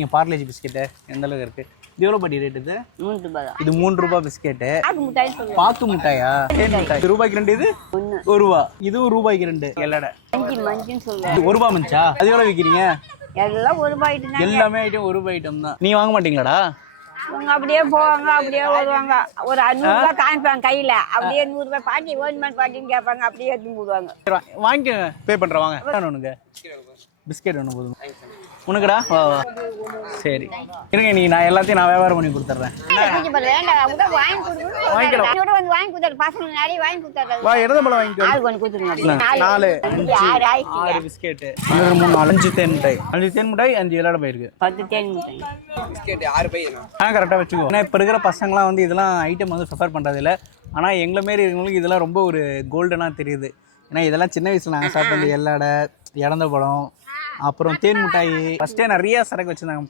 நீங்கள் பார்லேஜி பிஸ்கெட்டு எந்த அளவுக்கு இருக்குது? இது எவ்வளோ பாட்டி ரேட் இது? 3 ரூபாய் தான். இது 3 ரூபாய் பிஸ்கெட்டு. மிட்டாய் சொல்லுங்க. பாக்கு மிட்டாயா? தேன் மிட்டாய். இது ரூபாய்க்கு 2, இது 1 ரூபா. இதுவும் ரூபாய்க்கு 2 எல்லடை. மஞ்சுன்னு சொல்லுவாங்க. இது 1 ரூபாய் மஞ்சா? அது எவ்வளோ விற்கிறீங்க? எல்லாம் 1 ரூபாய் ஐட்டம் தான். எல்லாமே ஐட்டம் 1 ரூபாய் ஐட்டம் தான். நீ வாங்க மாட்டீங்களாடா? அவங்க அப்படியே போவாங்க, அப்படியே வருவாங்க. ஒரு 100 ரூபாய் காமிப்பாங்க கையில, அப்படியே 100 ரூபாய் பாட்டி வேணுமான்னு பாட்டின்னு கேட்பாங்க, அப்படியே எடுத்து போடுவாங்க. வாங்கிக்க, பே பண்ணுறேன் வாங்க. உனக்கு பிஸ்கெட் ஒன்று போதும். உனக்குடா? வா வா. சரி இருங்க, நீ நான் எல்லாத்தையும் நான் வியாபாரம் பண்ணி கொடுத்துட்றேன். வா, இடதுபழம் வாங்கிக்கோ. 4 6 பிஸ்கெட்டு, 3 4 5 தேன் மிட்டாய். 5 தேன் மிட்டாய், 5 எல்லடை போயிருக்கு. 10 தேன் மிட்டாய். பிஸ்கெட் 6 பை. கரெக்டாக வச்சுக்கோ. ஏன்னா இப்போ இருக்கிற பசங்களாம் வந்து இதெல்லாம் ஐட்டம் வந்து ப்ரிஃபர் பண்ணுறதில்ல. ஆனால் எங்களை மாரி இருக்கிறவங்களுக்கு இதெல்லாம் ரொம்ப ஒரு கோல்டனாக தெரியுது. ஏன்னா இதெல்லாம் சின்ன வயசில் நாங்கள் சாப்பிட்டது எல்லடை, இறந்த பழம், அப்புறம் தேன் மிட்டாய். ஃபஸ்ட்டே நிறைய சரக்கு வச்சுருந்தாங்க.